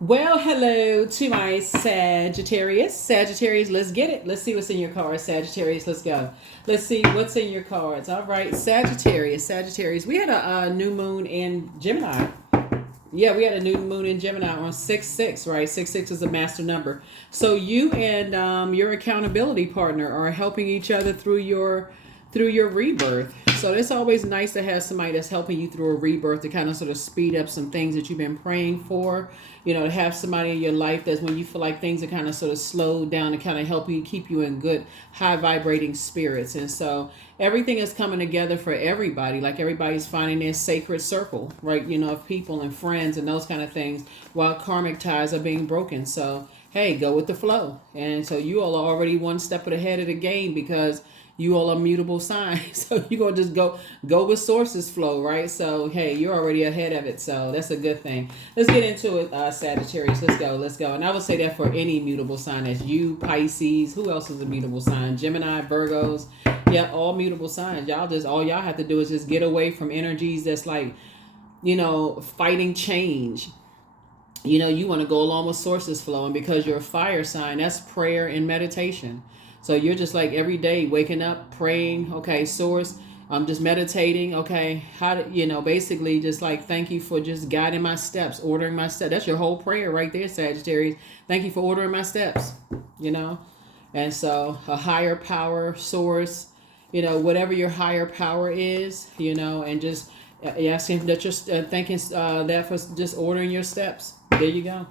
Well, hello to my Sagittarius. Sagittarius, let's get it. Let's see what's in your cards. Sagittarius, let's go. Let's see what's in your cards. All right, Sagittarius. Sagittarius. We had a new moon in Gemini. Yeah, we had a new moon in Gemini on 6-6, right? 6-6 is a master number. So you and your accountability partner are helping each other through your rebirth. So it's always nice to have somebody that's helping you through a rebirth to kind of sort of speed up some things that you've been praying for. To have somebody in your life that's when you feel like things are kind of sort of slowed down to kind of help you keep you in good, high vibrating spirits. And so everything is coming together for everybody. Like everybody's finding their sacred circle, right? Of people and friends and those kind of things while karmic ties are being broken. So, hey, go with the flow. And so you all are already one step ahead of the game because you all are mutable signs. So you're going to just go with sources flow, right? So, hey, you're already ahead of it. So that's a good thing. Let's get into it, Sagittarius. Let's go. And I would say that for any mutable sign, as you, Pisces, who else is a mutable sign? Gemini, Virgos. Yeah, all mutable signs. All y'all have to do is just get away from energies that's like, fighting change. You want to go along with sources flow. And because you're a fire sign, that's prayer and meditation. So you're just like every day waking up, praying, okay, source, I'm just meditating, okay, basically just like thank you for just guiding my steps, ordering my steps. That's your whole prayer right there, Sagittarius. Thank you for ordering my steps, And so a higher power source, whatever your higher power is, and just asking that you're thanking that for just ordering your steps. There you go.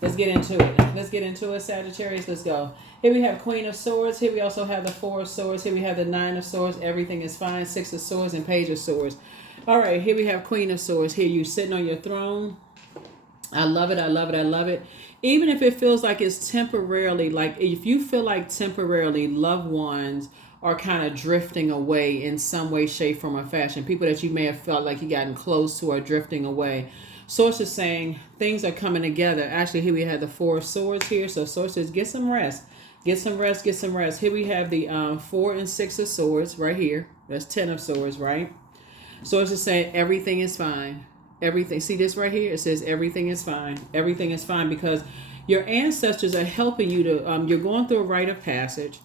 Let's get into it, Sagittarius. Let's go. Here we have Queen of Swords. Here we also have the Four of Swords. Here we have the Nine of Swords. Everything is fine. Six of Swords and Page of Swords. All right, here we have Queen of Swords. Here you sitting on your throne. I love it. I love it. I love it. Even if it feels like it's temporarily, like if you feel like temporarily loved ones are kind of drifting away in some way, shape, form, or fashion. People that you may have felt like you gotten close to are drifting away. Source is saying things are coming together. Actually, here we have the Four of Swords here. So Source says, get some rest. Get some rest. Get some rest. Here we have the 4 and 6 of Swords right here. That's 10 of Swords, right? Source is saying everything is fine. Everything. See this right here? It says everything is fine. Everything is fine because your ancestors are helping you to, you're going through a rite of passage.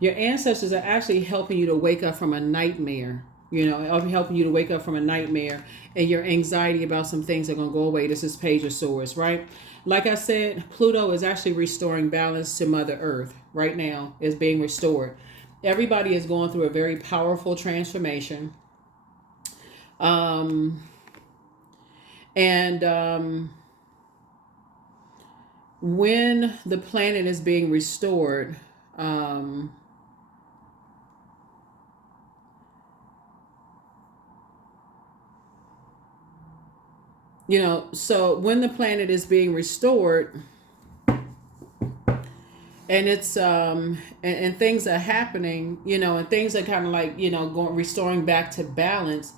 Your ancestors are actually helping you to wake up from a nightmare. Helping you to wake up from a nightmare, and your anxiety about some things are going to go away. This is Page of Swords, right? Like I said, Pluto is actually restoring balance to Mother Earth right now. Is being restored. Everybody is going through a very powerful transformation. And when the planet is being restored, so when the planet is being restored and it's and things are happening, and things are kind of like, going restoring back to balance.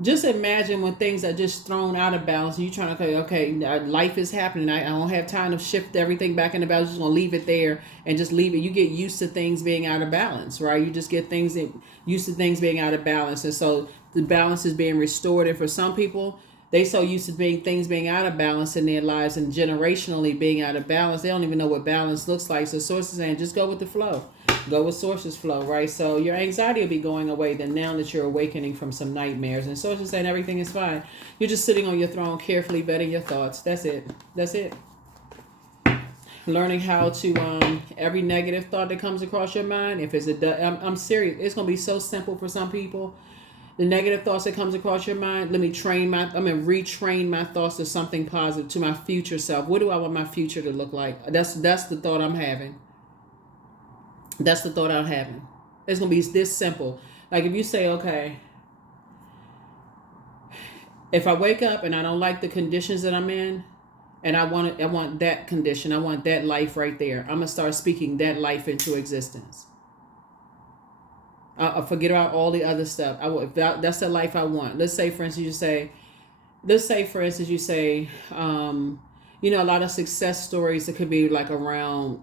Just imagine when things are just thrown out of balance. And you're trying to okay, life is happening. I don't have time to shift everything back into balance. Just gonna leave it there and just leave it. You get used to things being out of balance, right? You just get used to things being out of balance, and so the balance is being restored. And for some people, they so used to things being out of balance in their lives and generationally being out of balance, they don't even know what balance looks like. So sources saying, just go with the flow. Go with sources flow, right? So your anxiety will be going away then now that you're awakening from some nightmares. And sources saying everything is fine. You're just sitting on your throne, carefully vetting your thoughts. That's it. That's it. Learning how to every negative thought that comes across your mind. If it's I'm serious. It's gonna be so simple for some people. The negative thoughts that comes across your mind, I'm gonna retrain my thoughts to something positive, to my future self. What do I want my future to look like? That's the thought I'm having. That's the thought I'm having. It's gonna be this simple. Like if you say, okay, if I wake up and I don't like the conditions that I'm in, and I want that condition, I want that life right there, I'm gonna start speaking that life into existence. I'll forget about all the other stuff. That's the life I want. Let's say, for instance, you say, a lot of success stories that could be like around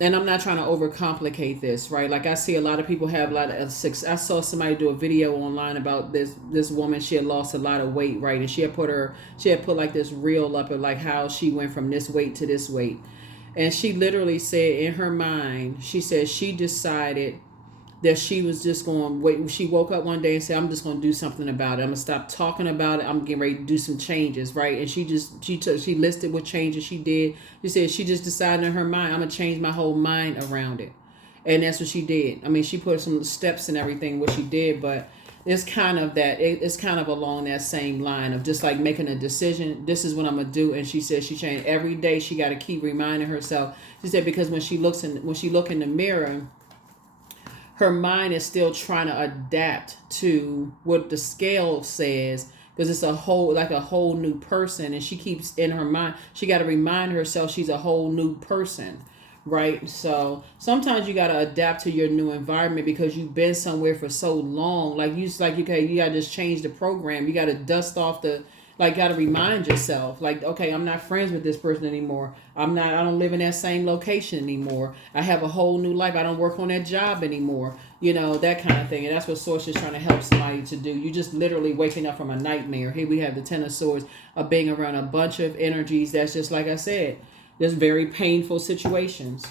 and I'm not trying to overcomplicate this, right? Like I see a lot of people have a lot of success. I saw somebody do a video online about this woman. She had lost a lot of weight, right? And she had put like this reel up of like how she went from this weight to this weight. And she literally said in her mind, she said she decided that she was just going to wait. She woke up one day and said, I'm just going to do something about it. I'm going to stop talking about it. I'm getting ready to do some changes, right? And she listed what changes she did. She said she just decided in her mind, I'm going to change my whole mind around it. And that's what she did. I mean, she put some steps and everything, what she did, but it's kind of it's kind of along that same line of just like making a decision. This is what I'm going to do. And she said she changed every day. She got to keep reminding herself. She said, because when she look in the mirror, her mind is still trying to adapt to what the scale says, because it's a whole new person. And she keeps in her mind, she got to remind herself she's a whole new person, right? So sometimes you got to adapt to your new environment because you've been somewhere for so long. Like okay, you got to just change the program. You got to dust off got to remind yourself, like, okay, I'm not friends with this person anymore. I don't live in that same location anymore. I have a whole new life. I don't work on that job anymore. That kind of thing. And that's what Source is trying to help somebody to do. You just literally waking up from a nightmare. Here we have the Ten of Swords of being around a bunch of energies. That's just, like I said, just very painful situations.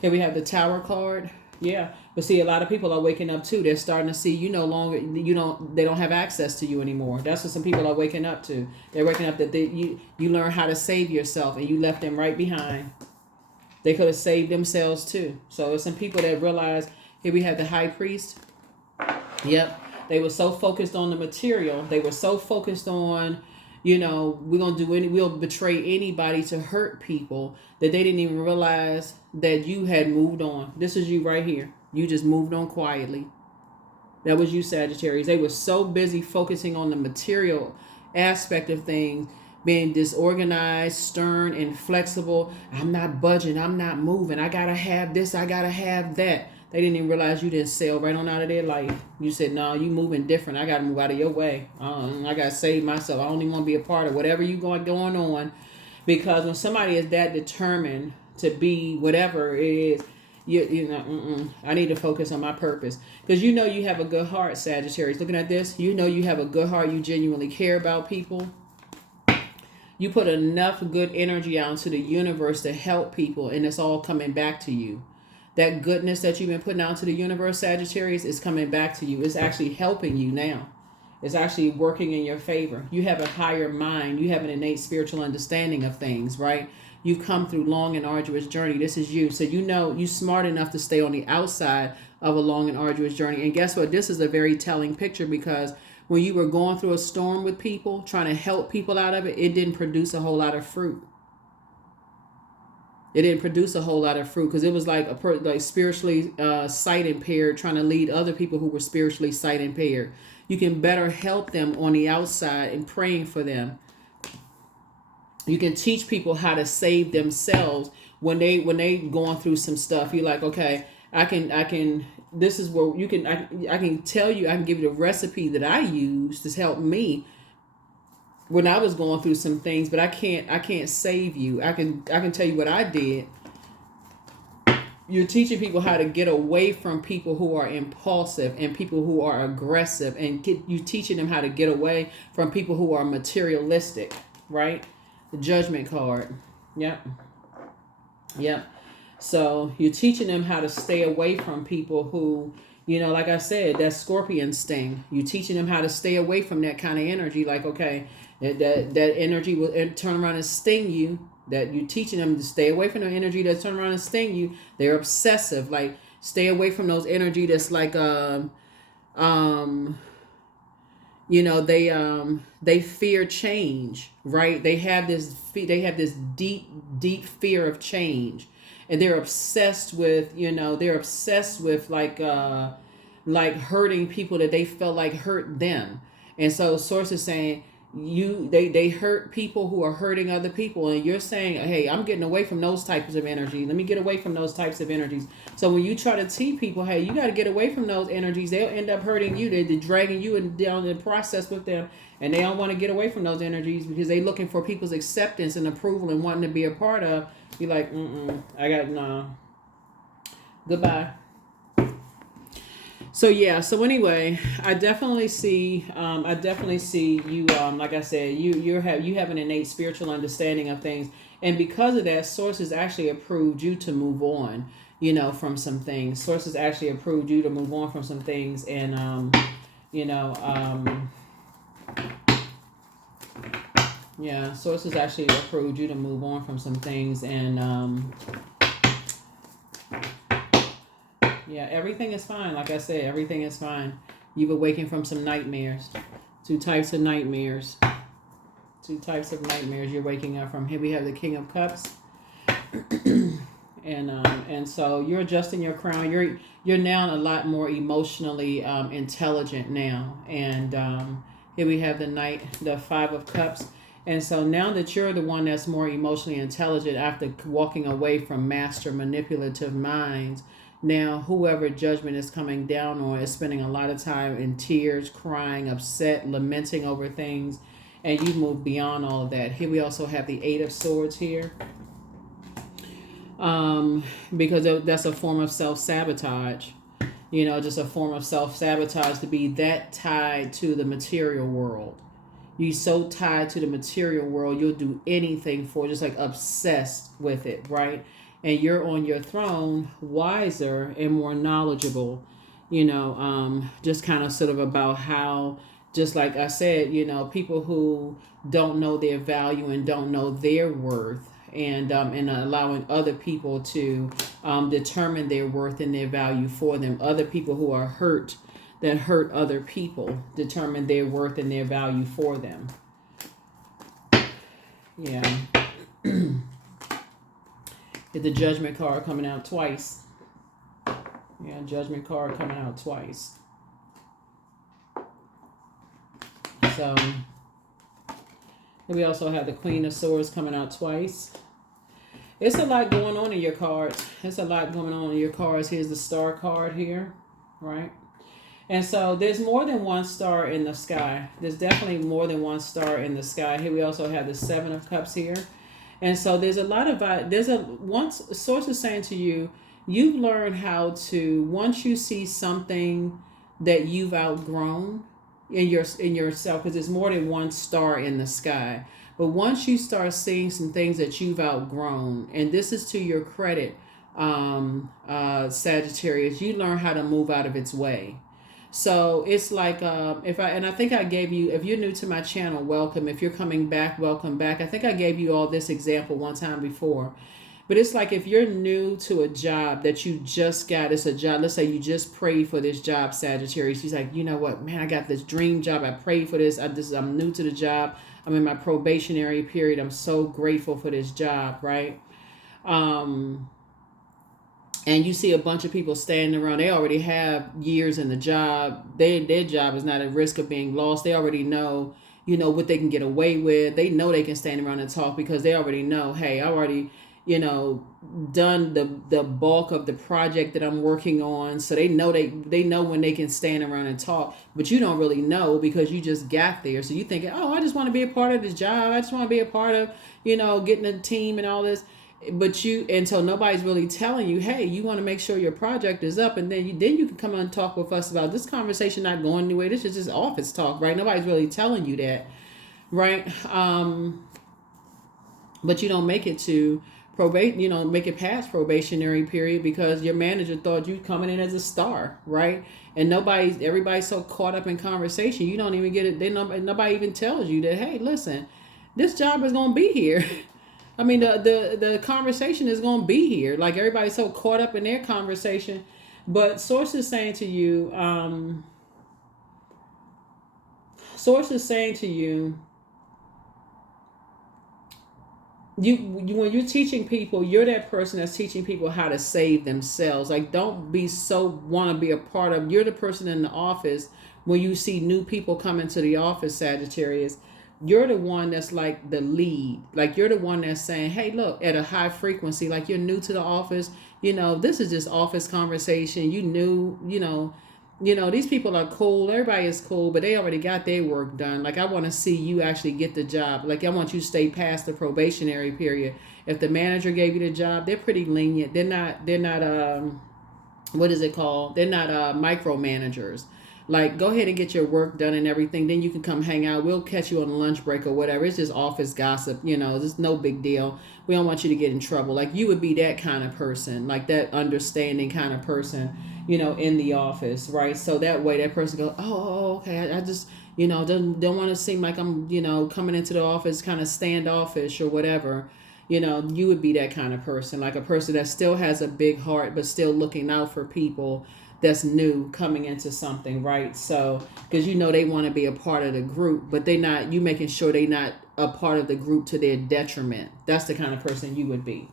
Here we have the Tower card. Yeah. But see, a lot of people are waking up too. They're starting to see they don't have access to you anymore. That's what some people are waking up to. They're waking up that you learn how to save yourself and you left them right behind. They could have saved themselves too. So there's some people that realize, here we have the High Priest. Yep. They were so focused on the material. They were so focused on, we'll betray anybody to hurt people, that they didn't even realize that you had moved on. This is you right here. You just moved on quietly. That was you, Sagittarius. They were so busy focusing on the material aspect of things, being disorganized, stern, and flexible. I'm not budging. I'm not moving. I got to have this. I got to have that. They didn't even realize you didn't sail right on out of their life. You said, no, you moving different. I got to move out of your way. I got to save myself. I don't even want to be a part of whatever you going on. Because when somebody is that determined to be whatever it is, I need to focus on my purpose. Because you have a good heart, Sagittarius. Looking at this, you have a good heart. You genuinely care about people. You put enough good energy out into the universe to help people, and it's all coming back to you. That goodness that you've been putting out to the universe, Sagittarius, is coming back to you. It's actually helping you now. It's actually working in your favor. You have a higher mind. You have an innate spiritual understanding of things, right? You've come through long and arduous journey. This is you. So you're smart enough to stay on the outside of a long and arduous journey. And guess what? This is a very telling picture, because when you were going through a storm with people, trying to help people out of it, it didn't produce a whole lot of fruit. It didn't produce a whole lot of fruit, because it was like spiritually sight impaired trying to lead other people who were spiritually sight impaired. You can better help them on the outside and praying for them. You can teach people how to save themselves when they going through some stuff. You're like, okay, I can. This is where you can. I can tell you. I can give you the recipe that I use to help me when I was going through some things. But I can't save you. I can tell you what I did. You're teaching people how to get away from people who are impulsive and people who are aggressive, and you teaching them how to get away from people who are materialistic, right? The Judgment card. Yep. So you're teaching them how to stay away from people who, like I said, that scorpion sting. You're teaching them how to stay away from that kind of energy. Like, okay, that energy will turn around and sting you. That you're teaching them to stay away from the energy that turn around and sting you. They're obsessive. Like, stay away from those energy that's like they fear change, right? They have this deep fear of change, and they're obsessed with like hurting people that they felt like hurt them. And so Source is saying, they hurt people who are hurting other people, and you're saying, hey, I'm getting away from those types of energy. Let me get away from those types of energies. So when you try to tell people, hey, you got to get away from those energies, they'll end up hurting you. They're dragging you down the process with them, and they don't want to get away from those energies because they're looking for people's acceptance and approval and wanting to be a part of. You're like, I got no. Goodbye. So yeah. So anyway, I definitely see you. Like I said, you have an innate spiritual understanding of things, and because of that, sources actually approved you to move on. From some things. Sources actually approved you to move on from some things, and yeah, sources actually approved you to move on from some things, and yeah, everything is fine. Like I said, everything is fine. You've awakened from some nightmares. Two types of nightmares. You're waking up from. Here we have the King of Cups. And so you're adjusting your crown. You're now a lot more emotionally intelligent now. And here we have the Five of Cups. And so now that you're the one that's more emotionally intelligent after walking away from master manipulative minds, now whoever judgment is coming down on is spending a lot of time in tears, crying, upset, lamenting over things, and you move beyond all of that. Here we also have the Eight of Swords here. Because that's a form of self-sabotage. Just a form of self-sabotage to be that tied to the material world. You're so tied to the material world, you'll do anything for it, just like obsessed with it, right? And you're on your throne, wiser and more knowledgeable, just kind of sort of about how, just like I said, people who don't know their value and don't know their worth, and allowing other people to determine their worth and their value for them. Other people who are hurt, that hurt other people, determine their worth and their value for them. Yeah. The Judgment card coming out twice. Yeah, Judgment card coming out twice. So we also have the Queen of Swords coming out twice. It's a lot going on in your cards. Here's the Star card here, right? And so there's more than one star in the sky. There's definitely more than one star in the sky. Here we also have the Seven of Cups here. And so there's a lot of, source is saying to you, you've learned how to, once you see something that you've outgrown in yourself, because there's more than one star in the sky. But once you start seeing some things that you've outgrown, and this is to your credit, Sagittarius, you learn how to move out of its way. So it's like, I think I gave you, if you're new to my channel, welcome. If you're coming back, welcome back. I think I gave you all this example one time before. But it's like if you're new to a job that you just got, it's a job, let's say you just prayed for this job, Sagittarius. He's like, you know what, man, I got this dream job. I prayed for this. I'm new to the job. I'm in my probationary period. I'm so grateful for this job, right? And you see a bunch of people standing around. They already have years in the job. Their job is not at risk of being lost. They already know, what they can get away with. They know they can stand around and talk because they already know, hey, I already, done the bulk of the project that I'm working on. So they know when they can stand around and talk. But you don't really know because you just got there. So you thinking, oh, I just want to be a part of this job. I just want to be a part of, getting a team and all this. But until nobody's really telling you, hey, you want to make sure your project is up, and then you can come on and talk with us about this conversation not going anywhere. This is just office talk, right? Nobody's really telling you that, right? But you don't make it to make it past probationary period because your manager thought you coming in as a star, right? And everybody's so caught up in conversation, you don't even get it. Nobody even tells you that, hey, listen, this job is going to be here. I mean, the conversation is going to be here. Like everybody's so caught up in their conversation. But source is saying to you, when you're teaching people, you're that person that's teaching people how to save themselves. Like, don't be so want to be a part of. You're the person in the office when you see new people come into the office, Sagittarius, you're the one that's like the lead. Like you're the one that's saying, hey, look, at a high frequency, like you're new to the office, this is just office conversation. These people are cool. Everybody is cool, but they already got their work done. Like I want to see you actually get the job. Like I want you to stay past the probationary period. If the manager gave you the job, they're pretty lenient. They're not what is it called? They're not micromanagers. Like go ahead and get your work done and everything. Then you can come hang out. We'll catch you on lunch break or whatever. It's just office gossip. It's no big deal. We don't want you to get in trouble. Like you would be that kind of person, like that understanding kind of person, in the office, right? So that way that person goes, oh, okay. I just, don't want to seem like I'm, coming into the office kind of standoffish or whatever. You would be that kind of person, like a person that still has a big heart, but still looking out for people that's new coming into something, right? So, because they want to be a part of the group, but you making sure they not a part of the group to their detriment. That's the kind of person you would be.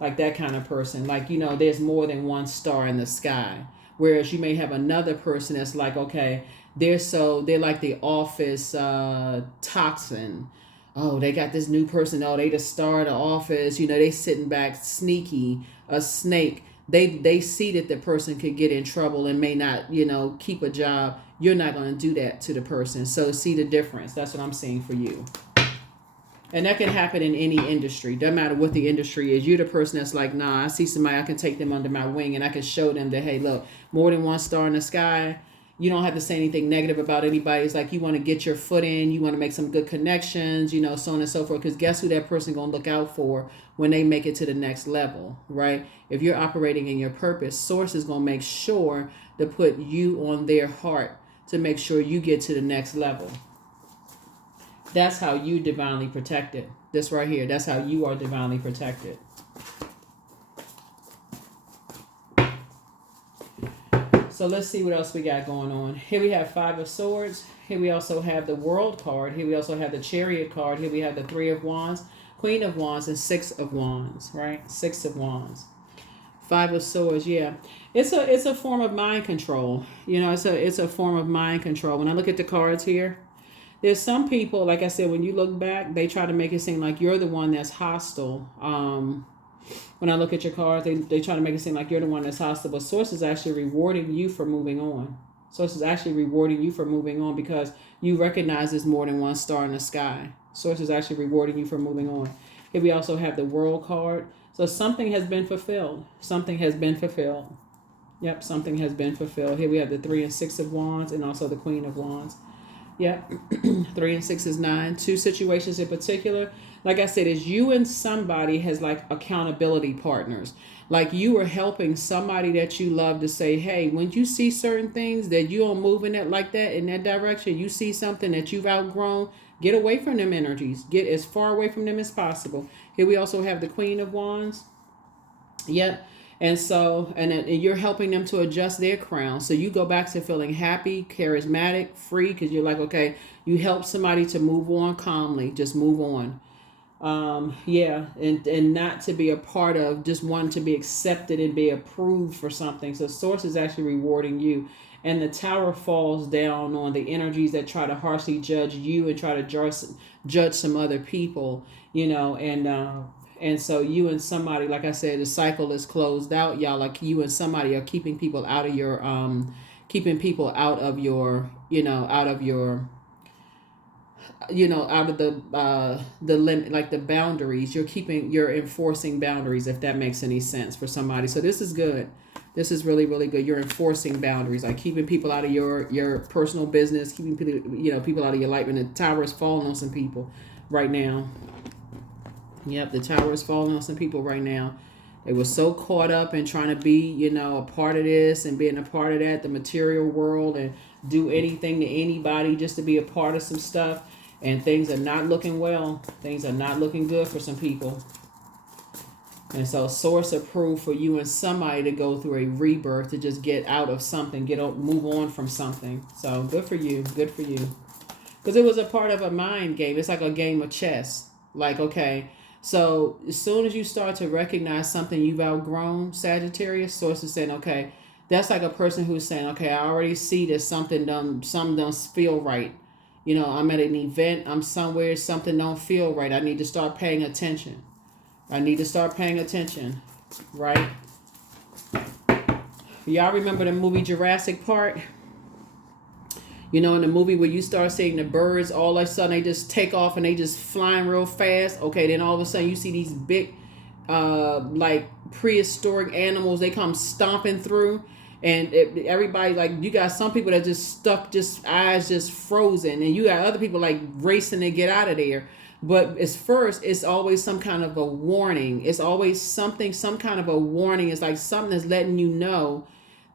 Like that kind of person. Like, there's more than one star in the sky. Whereas you may have another person that's like, okay, they're like the office toxin. Oh, they got this new person. Oh, they the star of the office. They sitting back sneaky, a snake. They see that the person could get in trouble and may not, keep a job. You're not going to do that to the person. So see the difference. That's what I'm seeing for you. And that can happen in any industry. Doesn't matter what the industry is. You're the person that's like, nah, I see somebody, I can take them under my wing and I can show them that, hey, look, more than one star in the sky. You don't have to say anything negative about anybody. It's like you want to get your foot in. You want to make some good connections, so on and so forth. Because guess who that person going to look out for when they make it to the next level, right? If you're operating in your purpose, Source is going to make sure to put you on their heart to make sure you get to the next level. That's how you divinely protected. This right here, that's how you are divinely protected. So let's see what else we got going on. Here we have Five of Swords. Here we also have the World card. Here we also have the Chariot card. Here we have the Three of Wands, Queen of Wands, and Six of Wands, right? Six of Wands. Five of Swords, yeah. It's a form of mind control. It's a form of mind control. When I look at the cards here, there's some people, like I said, when you look back, they try to make it seem like you're the one that's hostile. When I look at your cards, they try to make it seem like you're the one that's hostile. But Source is actually rewarding you for moving on. Source is actually rewarding you for moving on because you recognize there's more than one star in the sky. Source is actually rewarding you for moving on. Here we also have the World card. So something has been fulfilled. Something has been fulfilled. Yep, something has been fulfilled. Here we have the Three and Six of Wands and also the Queen of Wands. Yep. 3 and 6 is 9. Two situations in particular. Like I said, is you and somebody has like accountability partners. Like you are helping somebody that you love to say, hey, when you see certain things that you don't move in that direction, you see something that you've outgrown, get away from them energies. Get as far away from them as possible. Here we also have the Queen of Wands. Yep. And so, and you're helping them to adjust their crown. So you go back to feeling happy, charismatic, free, because you're like, okay, you help somebody to move on calmly, just move on. And not to be a part of, just wanting to be accepted and be approved for something. So Source is actually rewarding you. And the Tower falls down on the energies that try to harshly judge you and try to judge some other people, and so you and somebody, like I said, the cycle is closed out, y'all. Like you and somebody are keeping people out of your, out of the limit, like the boundaries. You're enforcing boundaries, if that makes any sense for somebody. So this is good. This is really, really good. You're enforcing boundaries, like keeping people out of your personal business, keeping people out of your life. And the Tower is falling on some people right now. Yep, the Tower is falling on some people right now. They were so caught up in trying to be, a part of this and being a part of that, the material world, and do anything to anybody just to be a part of some stuff. And things are not looking well. Things are not looking good for some people. And so Source approved for you and somebody to go through a rebirth, to just get out of something, move on from something. So good for you. Good for you. Because it was a part of a mind game. It's like a game of chess. Like, okay. So as soon as you start to recognize something you've outgrown, Sagittarius, Source is saying, okay, that's like a person who's saying, okay, I already see that something don't feel right. You know, I'm at an event, I'm somewhere, something don't feel right. I need to start paying attention. I need to start paying attention, right? Y'all remember the movie Jurassic Park? You know, in the movie where you start seeing the birds, all of a sudden they just take off and they just flying real fast. Okay, then all of a sudden you see these big, like prehistoric animals. They come stomping through, and everybody, like, you got some people that just stuck, just eyes just frozen, and you got other people like racing to get out of there. But it's always some kind of a warning. It's always something, some kind of a warning. It's like something that's letting you know.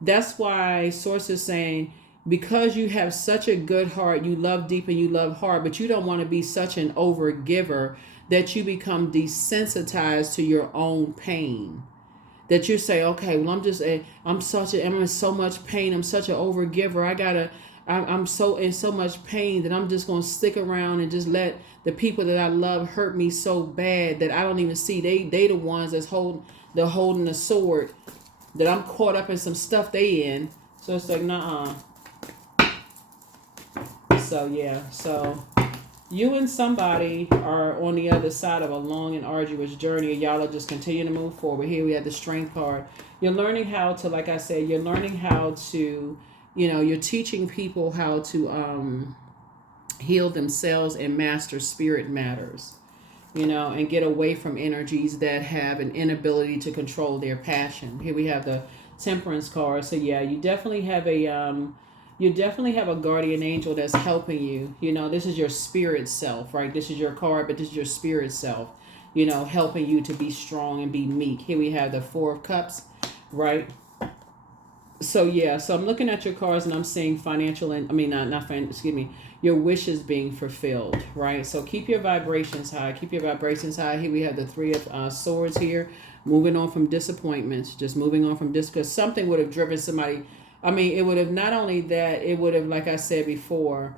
That's why Source is saying, because you have such a good heart, you love deep and you love hard, but you don't want to be such an over giver that you become desensitized to your own pain. That you say, okay, well, I'm in so much pain. I'm such an over giver. I'm so in so much pain that I'm just going to stick around and just let the people that I love hurt me so bad that I don't even see they the ones they're holding the sword, that I'm caught up in some stuff they in. So it's like, nah. So yeah, so you and somebody are on the other side of a long and arduous journey, and y'all are just continuing to move forward. Here we have the Strength card. You're learning how to, like I said, you're learning how to, you're teaching people how to heal themselves and master spirit matters, and get away from energies that have an inability to control their passion. Here we have the Temperance card. So yeah, you definitely have a guardian angel that's helping you. This is your spirit self, right? This is your card, but this is your spirit self, helping you to be strong and be meek. Here we have the Four of Cups, right? So yeah, so I'm looking at your cards and I'm seeing financial and your wishes being fulfilled, right? So keep your vibrations high. Keep your vibrations high. Here we have the Three of Swords here, moving on from disappointments, just moving on from this, because something would have driven somebody. It would have, not only that, it would have, like I said before,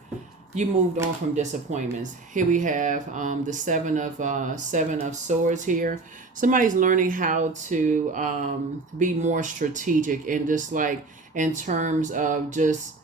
you moved on from disappointments. Here we have the Seven of Swords here. Somebody's learning how to be more strategic, and just like in terms of just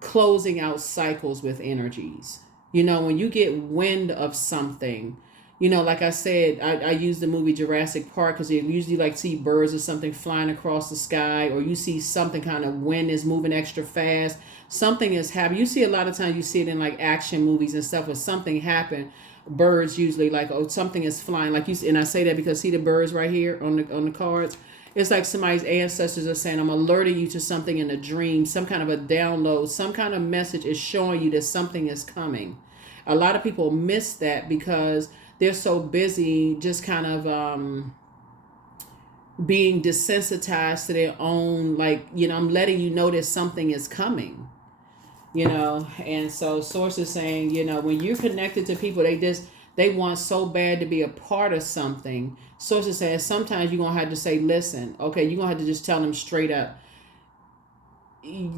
closing out cycles with energies. When you get wind of something, like I said, I use the movie Jurassic Park because you usually like see birds or something flying across the sky, or you see something kind of wind is moving extra fast. Something is happening. You see a lot of times, you see it in like action movies and stuff where something happened. Birds usually like, oh, something is flying. Like you see, and I say that because see the birds right here on the cards. It's like somebody's ancestors are saying, I'm alerting you to something in a dream, some kind of a download, some kind of message is showing you that something is coming. A lot of people miss that because they're so busy just kind of being desensitized to their own, like, I'm letting you know that something is coming, and so Source is saying, when you're connected to people, they want so bad to be a part of something. Source is saying sometimes you're going to have to say, listen, okay, you're going to have to just tell them straight up.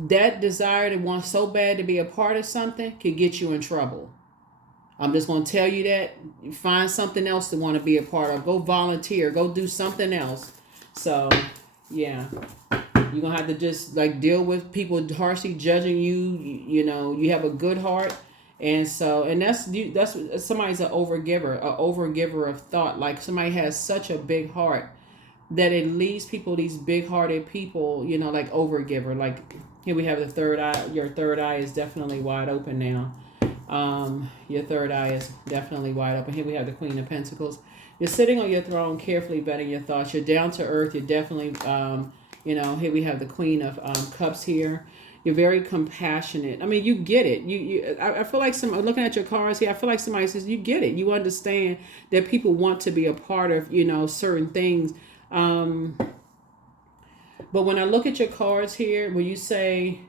That desire to want so bad to be a part of something can get you in trouble. I'm just going to tell you that. Find something else to want to be a part of. Go volunteer. Go do something else. So, yeah. You're going to have to just like deal with people harshly judging you. You have a good heart. And so, and that's somebody's an overgiver of thought. Like somebody has such a big heart that it leaves people, these big hearted people, like overgiver. Like here we have the third eye. Your third eye is definitely wide open now. Your third eye is definitely wide open. Here we have the Queen of Pentacles. You're sitting on your throne, carefully vetting your thoughts. You're down to earth. You're definitely, here we have the Queen of Cups here. You're very compassionate. You get it. I feel like looking at your cards here, I feel like somebody says, you get it. You understand that people want to be a part of, certain things. But when I look at your cards here, when you say,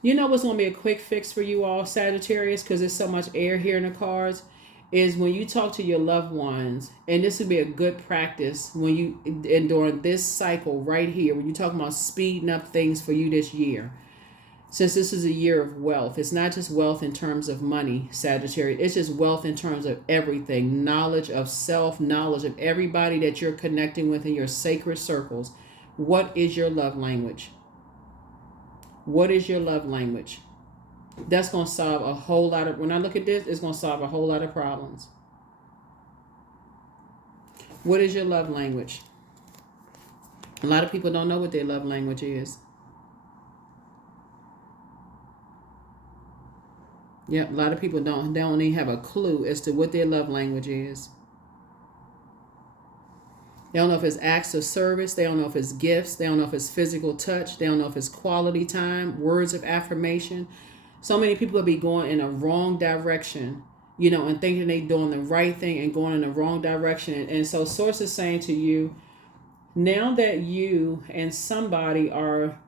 what's going to be a quick fix for you all, Sagittarius, because there's so much air here in the cards, is when you talk to your loved ones, and this would be a good practice and during this cycle right here, when you're talking about speeding up things for you this year. Since this is a year of wealth, it's not just wealth in terms of money, Sagittarius. It's just wealth in terms of everything. Knowledge of self, knowledge of everybody that you're connecting with in your sacred circles. What is your love language? What is your love language? That's going to solve a whole lot of, when I look at this, it's going to solve a whole lot of problems. What is your love language? A lot of people don't know what their love language is. Yeah, a lot of people don't even have a clue as to what their love language is. They don't know if it's acts of service. They don't know if it's gifts. They don't know if it's physical touch. They don't know if it's quality time, words of affirmation. So many people will be going in a wrong direction, and thinking they're doing the right thing and going in the wrong direction. And so Source is saying to you, now that you and somebody are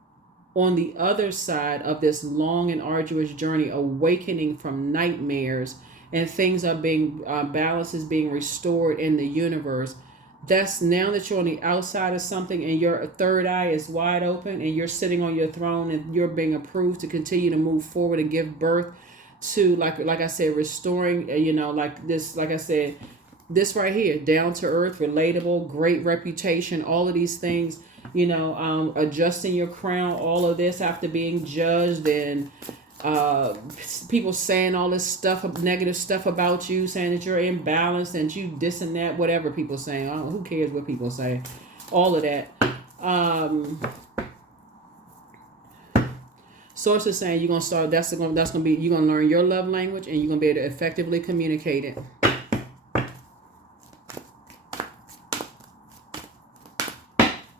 on the other side of this long and arduous journey, awakening from nightmares, and things are being, balance is being restored in the universe. That's now that you're on the outside of something and your third eye is wide open and you're sitting on your throne and you're being approved to continue to move forward and give birth to, like I said, restoring, like this, like I said, this right here, down to earth, relatable, great reputation, all of these things, adjusting your crown, all of this after being judged and people saying all this stuff, negative stuff about you, saying that you're imbalanced and you this and that, whatever people saying. Who cares what people say? All of that. Source is saying you're gonna start. That's gonna be, you're gonna learn your love language and you're gonna be able to effectively communicate it.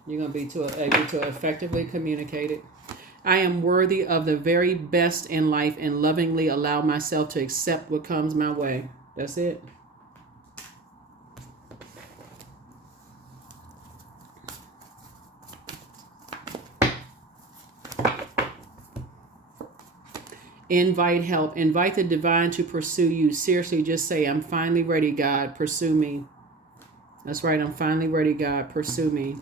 You're gonna be able to effectively communicate it. I am worthy of the very best in life and lovingly allow myself to accept what comes my way. That's it. Invite help. Invite the divine to pursue you. Seriously, just say, I'm finally ready, God. Pursue me. That's right. I'm finally ready, God. Pursue me.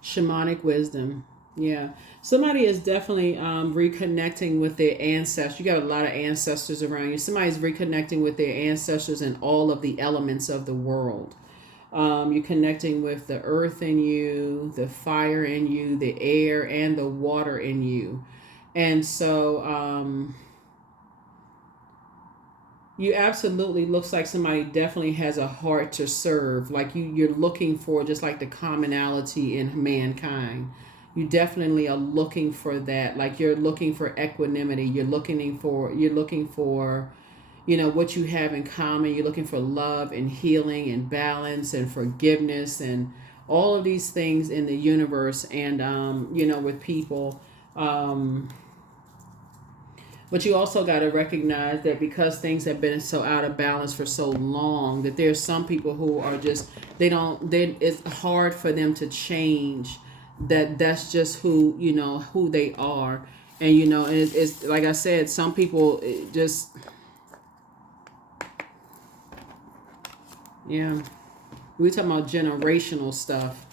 Shamanic wisdom. Yeah. Somebody is definitely reconnecting with their ancestors. You got a lot of ancestors around you. Somebody's reconnecting with their ancestors and all of the elements of the world. You're connecting with the earth in you, the fire in you, the air, and the water in you. And so you absolutely, looks like somebody definitely has a heart to serve. Like you're looking for just like the commonality in mankind. You definitely are looking for that. Like you're looking for equanimity. You're looking for what you have in common. You're looking for love and healing and balance and forgiveness and all of these things in the universe and with people. But you also got to recognize that because things have been so out of balance for so long, that there's some people who are just, it's hard for them to change. That's just who they are. And, it's like I said, some people just, yeah, we talking about generational stuff.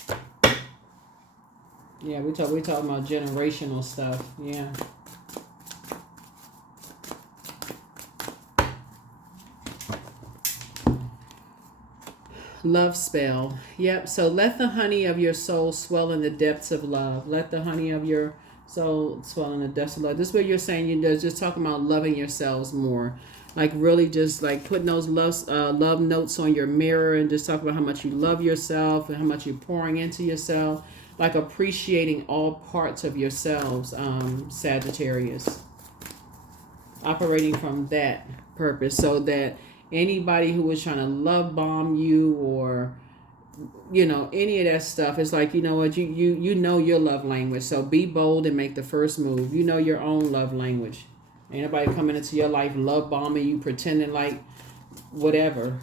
Yeah, we talking about generational stuff. Yeah. Love spell. Yep. So let the honey of your soul swell in the depths of love. Let the honey of your soul swell in the depths of love. This is what you're saying. You're just talking about loving yourselves more. Like really just like putting those love notes on your mirror and just talk about how much you love yourself and how much you're pouring into yourself. Like appreciating all parts of yourselves, Sagittarius. Operating from that purpose so that anybody who is trying to love bomb you or any of that stuff, it's like, you know what, you know your love language, so be bold and make the first move. You know your own love language. Ain't nobody coming into your life love bombing you, pretending like whatever.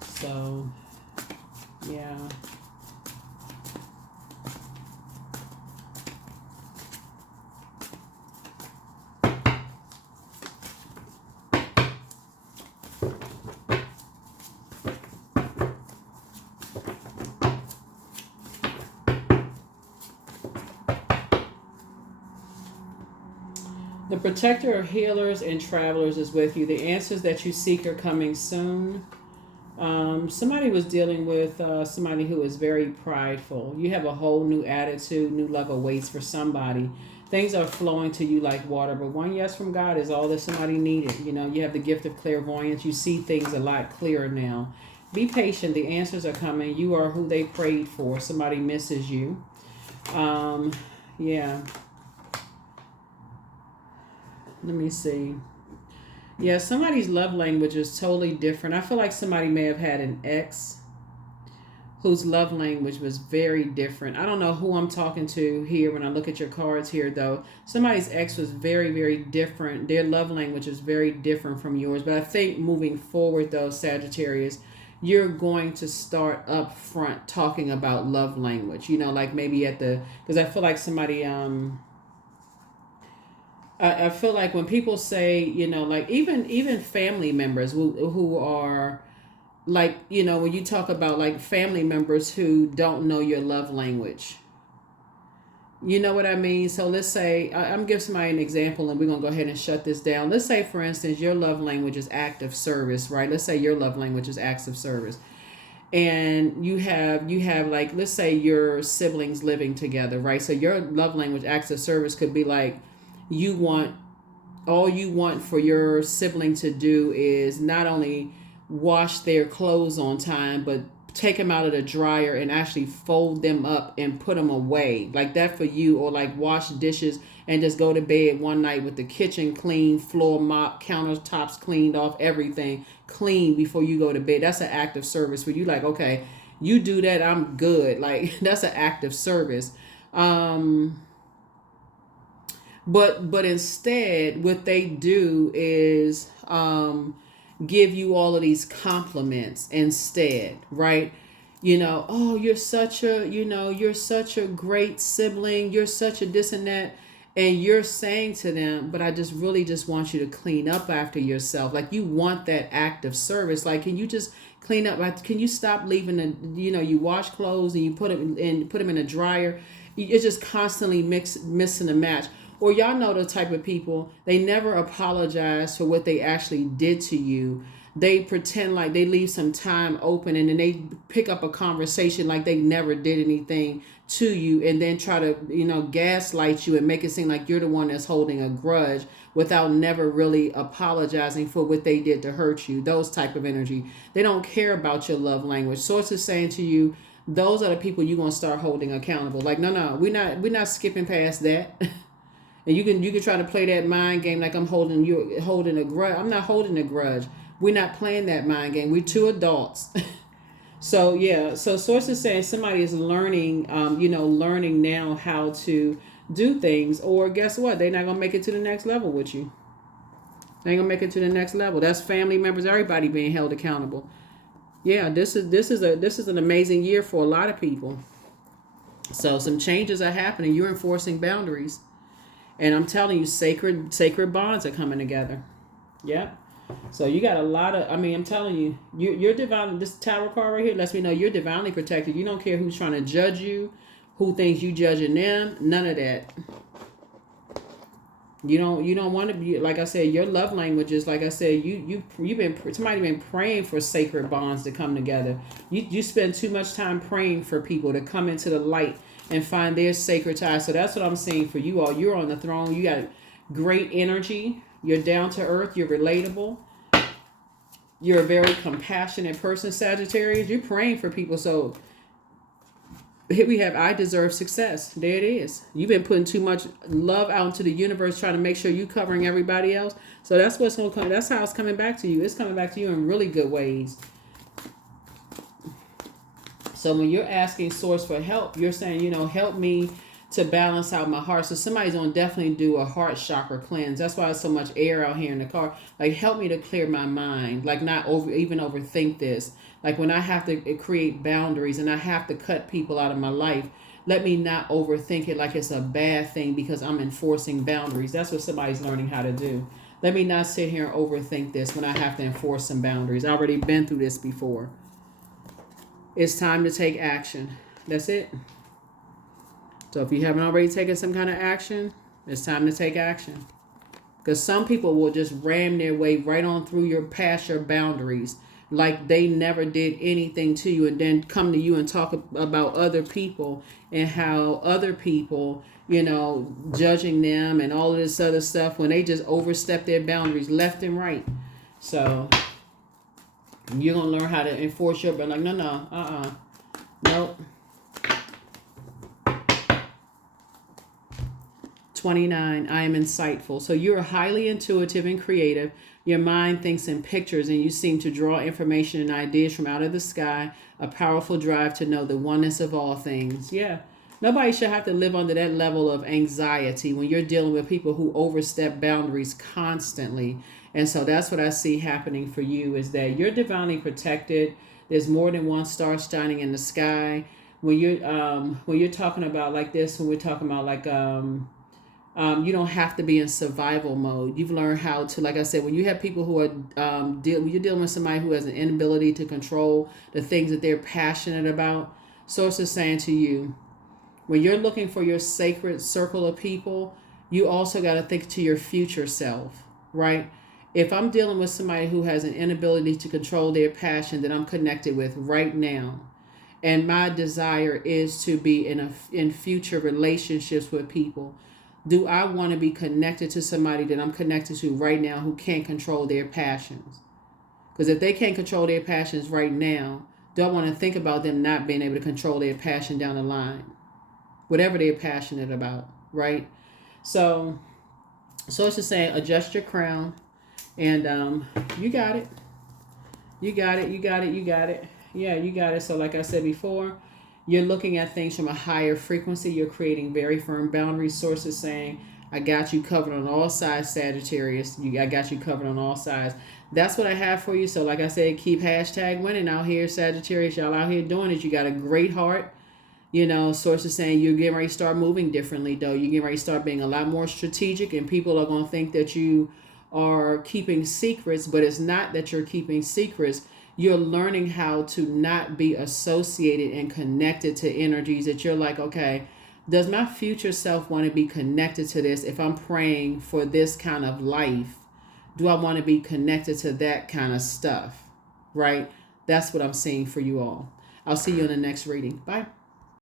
So yeah. The protector of healers and travelers is with you. The answers that you seek are coming soon. Somebody was dealing with somebody who is very prideful. You have a whole new attitude, new love awaits for somebody. Things are flowing to you like water, but one yes from God is all that somebody needed. You know, you have the gift of clairvoyance. You see things a lot clearer now. Be patient. The answers are coming. You are who they prayed for. Somebody misses you. Yeah. Let me see. Yeah, somebody's love language is totally different. I feel like somebody may have had an ex whose love language was very different. I don't know who I'm talking to here when I look at your cards here, though. Somebody's ex was very, very different. Their love language is very different from yours. But I think moving forward, though, Sagittarius, you're going to start up front talking about love language. You know, like maybe at the... Because I feel like somebody... I feel like when people say, you know, like even family members who are like, you know, when you talk about like family members who don't know your love language, you know what I mean? So let's say, I'm giving somebody an example and we're going to go ahead and shut this down. Let's say, for instance, your love language is act of service, right? Let's say your love language is acts of service. And you have like, let's say your siblings living together, right? So your love language, acts of service could be like, all you want for your sibling to do is not only wash their clothes on time, but take them out of the dryer and actually fold them up and put them away like that for you, or like wash dishes and just go to bed one night with the kitchen clean, floor mop, countertops cleaned off, everything clean before you go to bed. That's an act of service for you. Like, okay, you do that, I'm good. Like, that's an act of service. But instead, what they do is give you all of these compliments instead, right? You know, oh, you're such a great sibling. You're such a this and that. And you're saying to them, but I just really just want you to clean up after yourself. Like, you want that act of service. Like, can you just clean up? Can you stop leaving you wash clothes and you put them in a dryer. It's just constantly missing a match. Or y'all know the type of people, they never apologize for what they actually did to you. They pretend like they leave some time open and then they pick up a conversation like they never did anything to you, and then try to, gaslight you and make it seem like you're the one that's holding a grudge without never really apologizing for what they did to hurt you. Those type of energy. They don't care about your love language. Source is saying to you, those are the people you're going to start holding accountable. Like, no, we're not skipping past that. And you can try to play that mind game like I'm holding a grudge. I'm not holding a grudge. We're not playing that mind game. We're two adults. So yeah. So source is saying somebody is learning, learning now how to do things. Or guess what? They're not gonna make it to the next level with you. They ain't gonna make it to the next level. That's family members. Everybody being held accountable. Yeah. This is an amazing year for a lot of people. So some changes are happening. You're enforcing boundaries. And I'm telling you, sacred bonds are coming together. Yep. So you got a lot of, I'm telling you, you're divine. This tarot card right here lets me know you're divinely protected. You don't care who's trying to judge you, who thinks you judging them. None of that. You don't want to be, like I said, your love language is, like I said, somebody been praying for sacred bonds to come together. You spend too much time praying for people to come into the light and find their sacred ties. So that's what I'm saying for you all. You're on the throne. You got great energy. You're down to earth. You're relatable. You're a very compassionate person, Sagittarius. You're praying for people. So here we have, I deserve success. There it is. You've been putting too much love out into the universe, trying to make sure you're covering everybody else. So that's what's going to come. That's how it's coming back to you. It's coming back to you in really good ways. So when you're asking source for help, you're saying, help me to balance out my heart. So somebody's going to definitely do a heart chakra cleanse. That's why there's so much air out here in the car. Like, help me to clear my mind. Like, not even overthink this. Like, when I have to create boundaries and I have to cut people out of my life, let me not overthink it like it's a bad thing because I'm enforcing boundaries. That's what somebody's learning how to do. Let me not sit here and overthink this when I have to enforce some boundaries. I've already been through this before. It's time to take action. That's it. So if you haven't already taken some kind of action, it's time to take action. Because some people will just ram their way right on through past your boundaries, like they never did anything to you, and then come to you and talk about other people and how other people, judging them and all of this other stuff when they just overstep their boundaries left and right. So you're going to learn how to enforce your, but like, no, nope. 29, I am insightful. So you are highly intuitive and creative. Your mind thinks in pictures, and you seem to draw information and ideas from out of the sky, a powerful drive to know the oneness of all things. Yeah. Nobody should have to live under that level of anxiety when you're dealing with people who overstep boundaries constantly. And so that's what I see happening for you, is that you're divinely protected. There's more than one star shining in the sky. When you're talking about like this, when we're talking about like you don't have to be in survival mode. You've learned how to, like I said, when you have people who are when you're dealing with somebody who has an inability to control the things that they're passionate about, Source is saying to you, when you're looking for your sacred circle of people, you also got to think to your future self, right? If I'm dealing with somebody who has an inability to control their passion that I'm connected with right now, and my desire is to be in future relationships with people, do I want to be connected to somebody that I'm connected to right now who can't control their passions? Because if they can't control their passions right now, do I want to think about them not being able to control their passion down the line? Whatever they're passionate about, right? So it's just saying, adjust your crown, and you got it. You got it. You got it. You got it. Yeah, you got it. So like I said before, you're looking at things from a higher frequency. You're creating very firm boundaries. Sources saying, I got you covered on all sides, Sagittarius. I got you covered on all sides. That's what I have for you. So like I said, keep #winning out here, Sagittarius. Y'all out here doing it. You got a great heart. Sources saying you're getting ready to start moving differently, though. You're getting ready to start being a lot more strategic, and people are going to think that you are keeping secrets, but it's not that you're keeping secrets. You're learning how to not be associated and connected to energies that you're like, okay, does my future self want to be connected to this? If I'm praying for this kind of life, do I want to be connected to that kind of stuff? Right? That's what I'm seeing for you all. I'll see you in the next reading. Bye.